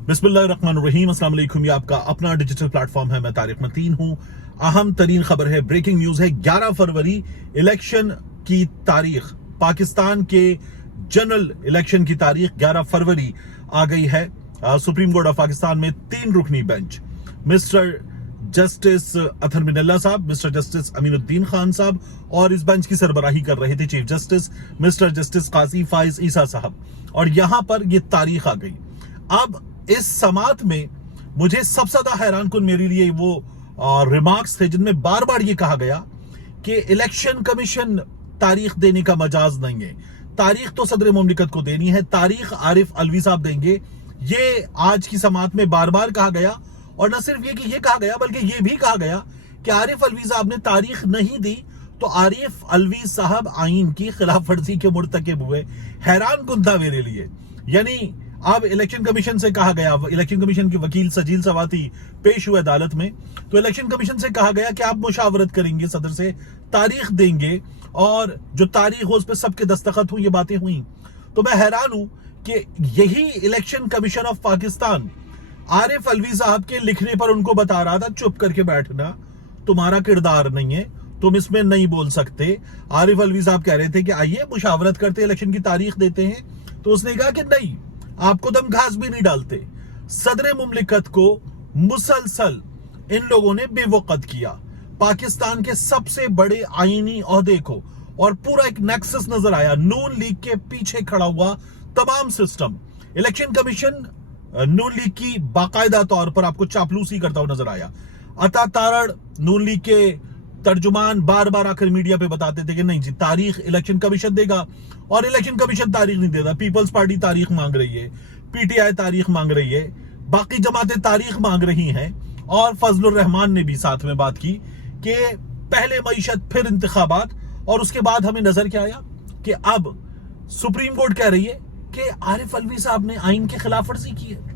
बिस्मिल्लाहिर्रहमानिर्रहीम, अस्सलाम वालेकुम। ये आपका अपना डिजिटल प्लेटफॉर्म है। मैं तारिक मतीन हूँ। अहम तरीन खबर है, ब्रेकिंग न्यूज है। 11 फरवरी इलेक्शन की तारीख, पाकिस्तान के जनरल इलेक्शन की तारीख 11 फरवरी आ गई है। सुप्रीम कोर्ट ऑफ पाकिस्तान में 3 रुकनी bench, mister justice Athar Minallah साहब, मिस्टर जस्टिस अमीनुद्दीन खान साहब, और इस बेंच की सरबराही कर रहे थे चीफ जस्टिस मिस्टर जस्टिस काजी फाइज ईसा साहब। और यहां पर यह तारीख आ गई। अब इस समात में मुझे सबसे ज्यादा हैरान कुन मेरे लिए वो रिमार्क्स थे जिनमें बार बार ये कहा गया कि इलेक्शन कमीशन तारीख देने का मजाज नहीं है। तारीख तो सदर मुमलिकत को देनी है, तारीख आरिफ अलवी साहब देंगे। ये आज की समात में बार बार कहा गया। और न सिर्फ ये कि ये कहा गया, बल्कि ये भी कहा गया कि आरिफ अलवी साहब ने तारीख नहीं दी तो आरिफ अलवी साहब आइन की खिलाफ वर्जी के मुर्तकिब हुए। हैरान कुन था मेरे लिए। यानी अब इलेक्शन कमीशन से कहा गया, इलेक्शन कमीशन के वकील सजील सवाती पेश हुए अदालत में, तो इलेक्शन कमीशन से कहा गया कि आप मुशावरत करेंगे, सदर से तारीख देंगे, और जो तारीख हो उस पर सबके दस्तखत हुई। ये बातें हुई तो मैं हैरान हूं कि यही election commission of Pakistan Arif Alvi साहब के लिखने पर उनको बता रहा था चुप करके बैठना, तुम्हारा किरदार नहीं है, तुम इसमें नहीं बोल सकते। आरिफ अलवी साहब कह रहे थे कि आइए मुशावरत करते, इलेक्शन की तारीख देते हैं। तो उसने कहा कि नहीं, आपको दम घास भी नहीं डालते। सदर मुमलिकत को मुसलसल इन लोगों ने बेवकत किया। पाकिस्तान के सबसे बड़े आईनी ओहदे को, और पूरा एक नेक्सस नजर आया, नून लीग के पीछे खड़ा हुआ तमाम सिस्टम। इलेक्शन कमीशन नून लीग की बाकायदा तौर पर आपको चापलूसी करता हुआ नजर आया। अता तारड़ नून लीग के तर्जुमान बार बार आकर मीडिया पे बताते थे कि नहीं जी, तारीख इलेक्शन कमीशन देगा, और इलेक्शन कमीशन तारीख नहीं देता। पीपल्स पार्टी तारीख मांग रही है, पीटीआई तारीख मांग रही है, बाकी जमातें तारीख मांग रही हैं। और फजलुर रहमान ने भी साथ में बात की कि पहले मईशत फिर इंतखाबात, और उसके बाद हमें नजर क्या आया कि अब सुप्रीम कोर्ट कह रही है कि आरिफ अलवी साहब ने आइन की खिलाफ वर्जी की है।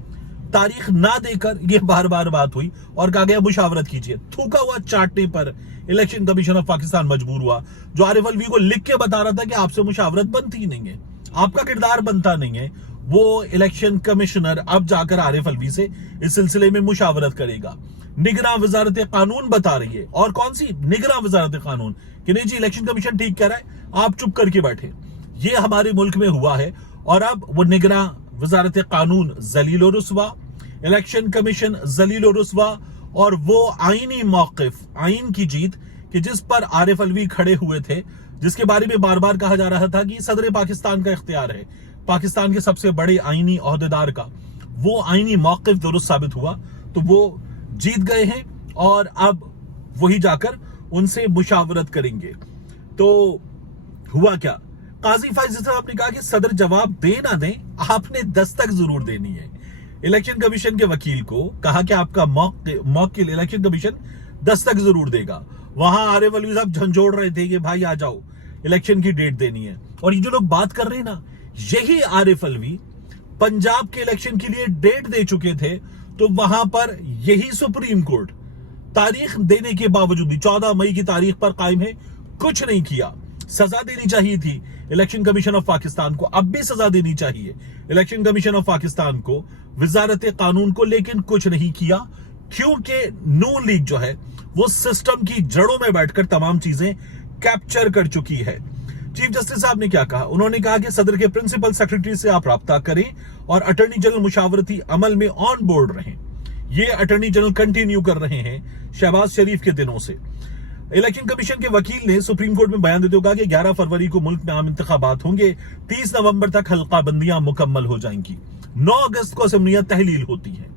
तारीख ना देकर ये बार बार बात हुई और कहा गया मुशावरत कीजिए। थूका हुआ चाटने पर इलेक्शन कमीशन ऑफ पाकिस्तान मजबूर हुआ, जो आरिफ अलवी को लिख के बता रहा था कि आपसे मुशावरत बनती ही नहीं है, आपका किरदार बनता नहीं है। वो इलेक्शन कमिश्नर अब जाकर आरिफ अलवी से इस सिलसिले में मुशावरत करेगा। निगरान वजारत कानून बता रही है, और कौन सी निगरान वजारत कानून, कि नहीं जी इलेक्शन कमीशन ठीक कह रहा है, आप चुप करके बैठे। ये हमारे मुल्क में हुआ है। और अब वो निगरान वजारत कानून जलील और रुस्वा, इलेक्शन कमीशन जलील और रुस्वा, और वो आईनी मौकिफ, आइन की जीत कि जिस पर आरिफ अलवी खड़े हुए थे, जिसके बारे में बार बार कहा जा रहा था कि सदर पाकिस्तान का इख्तियार है, पाकिस्तान के सबसे बड़े आईनी ओहदेदार का, वो आईनी मौकिफ दुरुस्त साबित हुआ, तो वो जीत गए हैं। और अब वही जाकर उनसे मुशावरत करेंगे। तो हुआ क्या, काजी फाइज साहब ने कहा कि सदर जवाब दे ना दें, आपने दस्तक जरूर देनी है। इलेक्शन कमीशन के वकील को कहा कि आपका मौकिल इलेक्शन कमीशन दस्तक जरूर देगा। वहां आरिफ अलवी साहब झंझोड़ रहे थे कि भाई आ जाओ, इलेक्शन की डेट देनी है। और ये जो लोग बात कर रहे हैं ना, यही आरिफ अलवी पंजाब के इलेक्शन के लिए डेट दे चुके थे। तो वहां पर यही सुप्रीम कोर्ट तारीख देने के बावजूद भी 14 मई की तारीख पर कायम है, कुछ नहीं किया। सजा देनी चाहिए थी इलेक्शन कमीशन ऑफ पाकिस्तान को, अब भी सजा देनी चाहिए इलेक्शन कमीशन ऑफ पाकिस्तान को, वजारत कानून को, लेकिन कुछ नहीं किया। क्योंकि नून लीग जो है वो सिस्टम की जड़ों में बैठकर तमाम चीजें कैप्चर कर चुकी है। चीफ जस्टिस साहब ने क्या कहा, उन्होंने कहा कि सदर के प्रिंसिपल सेक्रेटरी से आप राब्ता करें और अटॉर्नी जनरल मुशावरती अमल में ऑन बोर्ड रहें। ये अटॉर्नी जनरल कंटिन्यू कर रहे हैं शहबाज शरीफ के दिनों से। इलेक्शन कमीशन के वकील ने सुप्रीम कोर्ट में बयान देते हुए कहा कि 11 फरवरी को मुल्क में आम इंतखाबात होंगे, 30 नवंबर तक हल्का बंदियां मुकम्मल हो जाएंगी, 9 अगस्त को असेंबलियां तहलील होती हैं।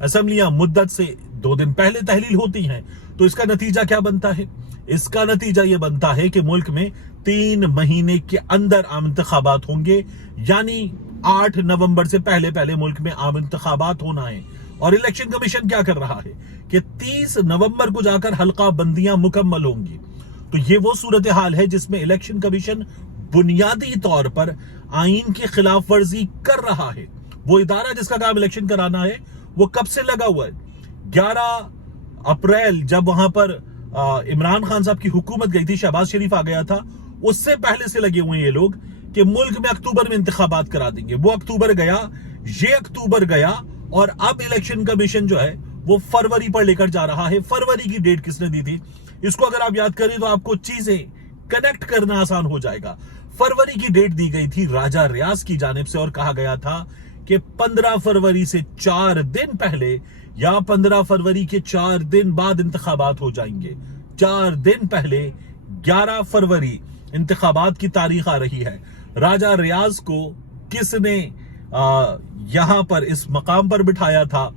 असेंबलियां मुद्दत से 2 दिन पहले तहलील होती हैं। तो इसका नतीजा क्या बनता है, इसका नतीजा यह बनता है कि मुल्क में 3 महीने के अंदर आम इंतखाबात होंगे, यानी 8 नवंबर से पहले पहले मुल्क में आम इंतखाबात होना है। और इलेक्शन कमीशन क्या कर रहा है कि 30 नवंबर को जाकर हल्का बंदियां मुकम्मल होंगी। तो ये वो सूरत हाल है जिसमें इलेक्शन कमीशन बुनियादी तौर पर आइन की खिलाफ वर्जी कर रहा है। वो इदारा जिसका काम इलेक्शन कराना है वो कब से लगा हुआ है। 11 अप्रैल जब वहां पर इमरान खान साहब की हुकूमत गई थी, शहबाज शरीफ आ गया था, उससे पहले से लगे हुए ये लोग कि मुल्क में अक्टूबर में इंतखाबात करा देंगे। वो अक्टूबर गया, ये अक्टूबर गया, اور اب الیکشن کمیشن جو ہے وہ فروری پر لے کر جا رہا ہے. فروری کی ڈیٹ کس نے دی تھی؟ اس کو اگر آپ یاد کریں تو آپ کو چیزیں کنیکٹ کرنا آسان ہو جائے گا. فروری کی ڈیٹ دی گئی تھی راجہ ریاض کی جانب سے اور کہا گیا تھا کہ 15 فروری سے 4 دن پہلے یا 15 فروری کے 4 دن بعد انتخابات ہو جائیں گے. 4 دن پہلے 11 فروری انتخابات کی تاریخ آ رہی ہے. راجہ ریاض کو کس نے یہاں پر اس مقام پر بٹھایا تھا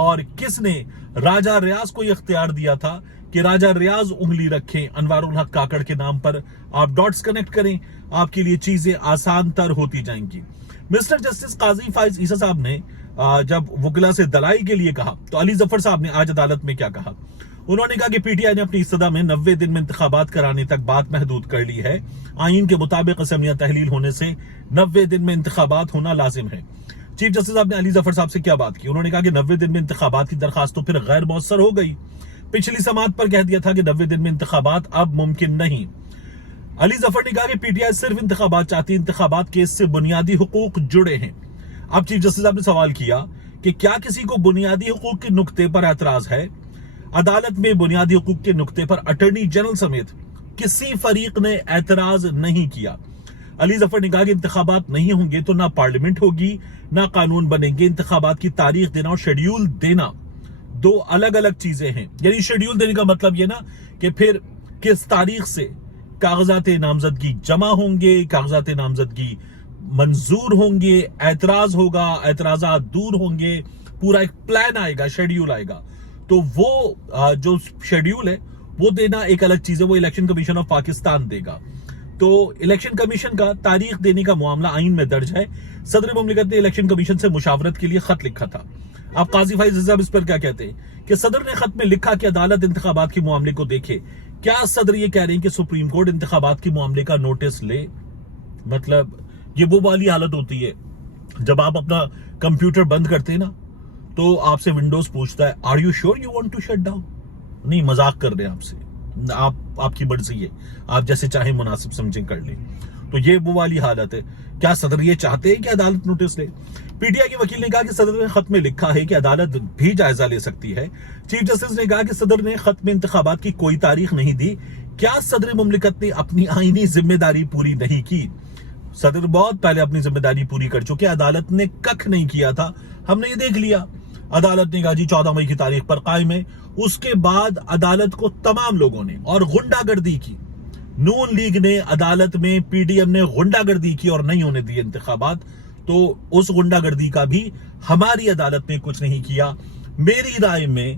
اور کس نے راجہ ریاض کو یہ اختیار دیا تھا کہ راجہ ریاض انگلی رکھیں انوار الحق کاکڑ کے نام پر؟ آپ ڈاٹس کنیکٹ کریں، آپ کے لیے چیزیں آسان تر ہوتی جائیں گی. مسٹر جسٹس قاضی فائز عیسیٰ صاحب نے جب وکلا سے دلائی کے لیے کہا تو علی ظفر صاحب نے آج عدالت میں کیا کہا؟ انہوں نے کہا کہ پی ٹی آئی نے اپنی استدعا میں 90 دن میں انتخابات کرانے تک بات محدود کر لی ہے. آئین کے مطابق اسمبلیاں تحلیل ہونے سے 90 دن میں انتخابات ہونا لازم ہے. چیف جسٹس صاحب نے علی ظفر صاحب سے کیا بات کی؟ انہوں نے کہا کہ 90 دن میں انتخابات کی درخواست تو پھر غیر مؤثر ہو گئی. پچھلی سماعت پر کہہ دیا تھا کہ 90 دن میں انتخابات اب ممکن نہیں. علی ظفر نے کہا کہ پی ٹی آئی صرف انتخابات چاہتی ہے، انتخابات کیس سے بنیادی حقوق جڑے ہیں. اب چیف جسٹس صاحب نے سوال کیا کہ کیا کسی کو بنیادی حقوق کے نقطے پر اعتراض ہے؟ عدالت میں بنیادی حقوق کے نقطے پر اٹارنی جنرل سمیت کسی فریق نے اعتراض نہیں کیا. علی ظفر نے کہا کہ انتخابات نہیں ہوں گے تو نہ پارلیمنٹ ہوگی نہ قانون بنیں گے. انتخابات کی تاریخ دینا اور شیڈیول دینا دو الگ الگ چیزیں ہیں. یعنی شیڈیول دینے کا مطلب یہ نا کہ پھر کس تاریخ سے کاغذات نامزدگی جمع ہوں گے، کاغذات نامزدگی منظور ہوں گے، اعتراض ہوگا، اعتراضات دور ہوں گے، پورا ایک پلان آئے گا، شیڈیول آئے گا. تو وہ جو شیڈیول ہے وہ دینا ایک الگ چیز ہے، وہ الیکشن کمیشن آف پاکستان دے گا. تو الیکشن کمیشن کا تاریخ دینے کا معاملہ آئین میں درج ہے. صدر مملکت نے الیکشن کمیشن سے مشاورت کے لیے خط لکھا تھا. آپ قاضی فائز صاحب اس پر کیا کہتے ہیں کہ صدر نے خط میں لکھا کہ عدالت انتخابات کے معاملے کو دیکھے. کیا صدر یہ کہہ رہے ہیں کہ سپریم کورٹ انتخابات کے معاملے کا نوٹس لے؟ مطلب یہ وہ والی حالت ہوتی ہے جب آپ اپنا کمپیوٹر بند کرتے ہیں نا تو آپ سے ونڈوز پوچھتا ہے are you sure you want to shut down? نہیں، مذاق کر رہے ہیں آپ سے، آپ کی مرضی ہے، آپ جیسے چاہیں مناسب سمجھیں کر لیں. تو یہ وہ والی حالت ہے. کیا صدر یہ چاہتے ہیں کہ عدالت نوٹس لے؟ پی ٹی آئی کے وکیل نے کہا کہ صدر نے خط میں لکھا ہے کہ عدالت بھی جائزہ لے سکتی ہے. چیف جسٹس نے کہا کہ صدر نے خط میں انتخابات کی کوئی تاریخ نہیں دی. کیا صدر مملکت نے اپنی آئینی ذمہ داری پوری نہیں کی؟ صدر بہت پہلے اپنی ذمہ داری پوری کر چکے. عدالت نے ککھ نہیں کیا تھا، ہم نے یہ دیکھ لیا. عدالت نے کہا جی 14 مئی کی تاریخ پر قائم ہے. اس کے بعد عدالت کو تمام لوگوں نے اور غنڈہ گردی کی. نون لیگ نے عدالت میں، پی ڈی ایم نے غنڈہ گردی کی اور نہیں ہونے دی انتخابات. تو اس غنڈہ گردی کا بھی ہماری عدالت نے کچھ نہیں کیا. میری رائے میں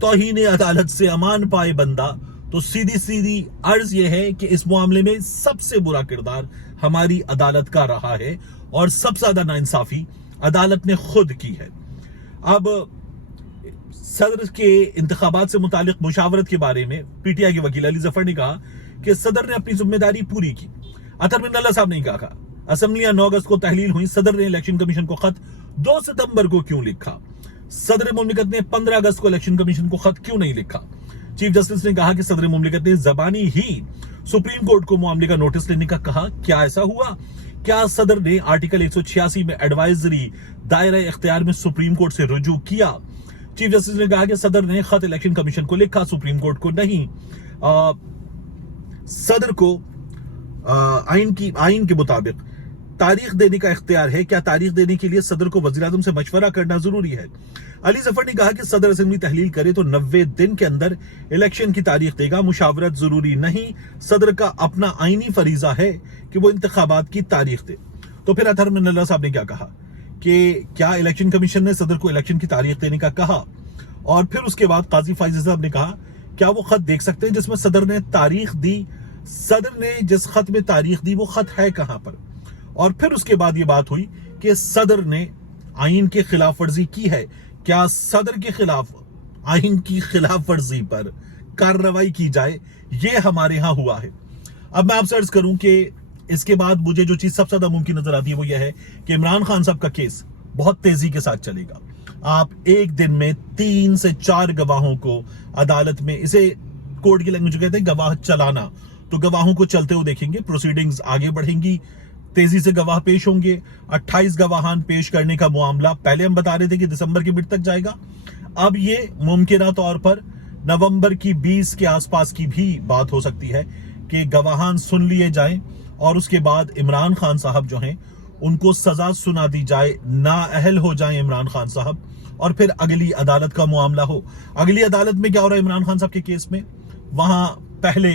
توہین عدالت سے امان پائے بندہ. تو سیدھی عرض یہ ہے کہ اس معاملے میں سب سے برا کردار ہماری عدالت کا رہا ہے اور سب سے زیادہ ناانصافی عدالت نے خود کی ہے. اب صدر کے انتخابات سے متعلق مشاورت کے بارے میں پی ٹی آئی کے وکیل علی ظفر نے کہا کہ صدر نے اپنی ذمہ داری پوری کی. اطہر بن اللہ صاحب نے کہا اسمبلیاں 9 اگست کو تحلیل ہوئی، صدر نے الیکشن کمیشن کو خط 2 ستمبر کو کیوں لکھا؟ صدر مملکت نے 15 اگست کو الیکشن کمیشن کو خط کیوں نہیں لکھا؟ چیف جسٹس نے کہا کہ صدر مملکت نے زبانی ہی سپریم کورٹ کو معاملے کا نوٹس لینے کا کہا. کیا ایسا ہوا؟ کیا صدر نے آرٹیکل 186 میں ایڈوائزری دائرہ اختیار میں سپریم کورٹ سے رجوع کیا؟ چیف جسٹس نے کہا کہ صدر نے خط الیکشن کمیشن کو لکھا، سپریم کورٹ کو نہیں. صدر کو آئین کے مطابق تاریخ دینے کا اختیار ہے. کیا تاریخ دینے کے لیے صدر کو وزیر اعظم سے مشورہ کرنا ضروری ہے؟ علی ظفر نے کہا کہ صدر اسمبلی تحلیل کرے تو 90 دن کے اندر الیکشن کی تاریخ دے گا، مشاورت ضروری نہیں. صدر کا اپنا آئینی فریضہ ہے کہ وہ انتخابات کی تاریخ دے. تو پھر اطہر بن اللہ صاحب نے کیا کہا کہ کیا الیکشن کمیشن نے صدر کو الیکشن کی تاریخ دینے کا کہا؟ اور پھر اس کے بعد قاضی فائز صاحب نے کہا کیا وہ خط دیکھ سکتے ہیں جس میں صدر نے تاریخ دی؟ صدر نے جس خط میں تاریخ دی وہ خط ہے کہاں پر؟ اور پھر اس کے بعد یہ بات ہوئی کہ صدر نے آئین کی خلاف ورزی کی ہے. کیا صدر کے خلاف آئین کی خلاف ورزی پر کارروائی کی جائے؟ یہ ہمارے ہاں ہوا ہے. اب میں آپ سے عرض کروں کہ اس کے بعد مجھے جو چیز سب سے زیادہ ممکن نظر آتی ہے وہ یہ ہے کہ عمران خان صاحب کا کیس بہت تیزی کے ساتھ چلے گا. آپ ایک دن میں 3 سے 4 گواہوں کو عدالت میں، اسے کورٹ کی لینگویج کہتے ہیں گواہ چلانا، تو گواہوں کو چلتے ہوئے دیکھیں گے. پروسیڈنگز آگے بڑھیں گی. तेजी से गवाह पेश होंगे। 28 गवाहान पेश करने का मामला पहले हम बता रहे थे कि दिसंबर के मिड तक जाएगा, अब ये मुमकिन तौर पर नवंबर की 20 के आसपास की भी बात हो सकती है कि गवाहान सुन लिए जाएं और उसके बाद इमरान खान साहब जो हैं उनको सजा सुना दी जाए, नाअहल हो जाएं इमरान खान साहब, और फिर अगली अदालत का मामला हो। अगली अदालत में क्या हो रहा है इमरान खान साहब के केस में, वहां पहले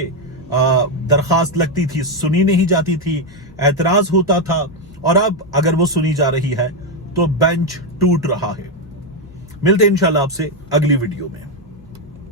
दरखास्त लगती थी, सुनी नहीं जाती थी, एतराज होता था, और अब अगर वो सुनी जा रही है तो बेंच टूट रहा है। मिलते हैं इंशाल्लाह आपसे अगली वीडियो में।